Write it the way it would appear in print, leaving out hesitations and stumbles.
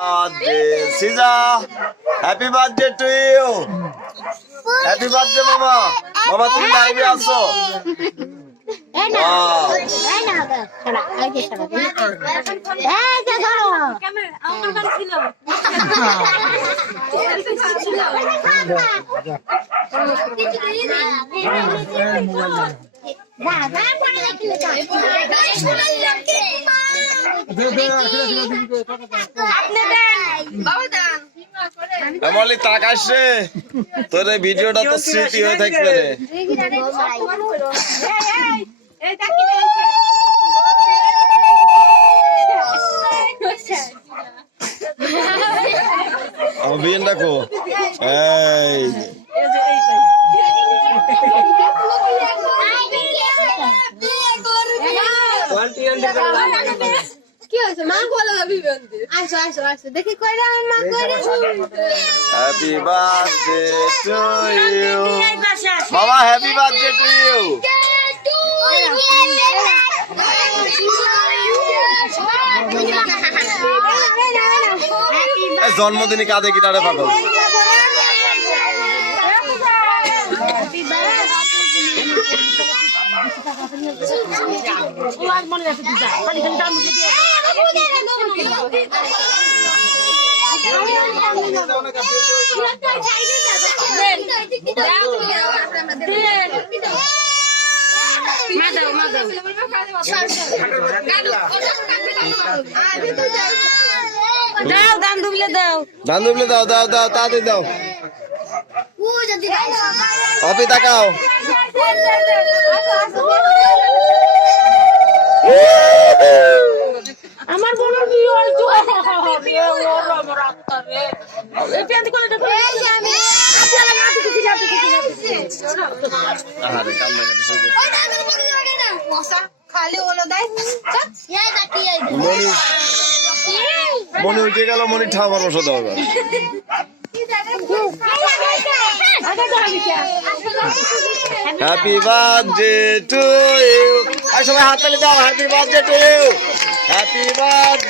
birthday, Siza. Happy birthday to you. Happy birthday, Mama. Mama, তুমি লাইভে আছো? মলি তাকাস রে, তোর এই ভিডিওটা তো স্মৃতি হয়ে থাকবে রে। বিয়েন ডাকো, এই কি হয়েছে মা বলো আসো আসো আসো দেখি কইরা মা কইরা হ্যাপি বার্থডে টু ইউ মামা, হ্যাপি বার্থডে টু ইউ। জন্মদিনে কাঁদে গিটারে পাগল। দাও দান দুবলে দাও, দান দুবলে দাও, দাও দাও তাড়াতাড়ি দাও। অপি তাকাও। আমার বোনের বিয়ে হইতো রে ওর আমার আত্মারে এই পেন্টি করে দেখো এই যে আমি আপনারা মাটি কিছু যাতে কিছু আরে কাম লাগা দিছো। ওই না আমার বড় লাগে না মশা খালি ওলো দেয় এই দেখি এই মনি মনি উঠে গেল, মনি ঠাবার বসে দাও এবার। Happy birthday to you. আর সবাই হাততালি দাও, happy birthday to you, happy birthday.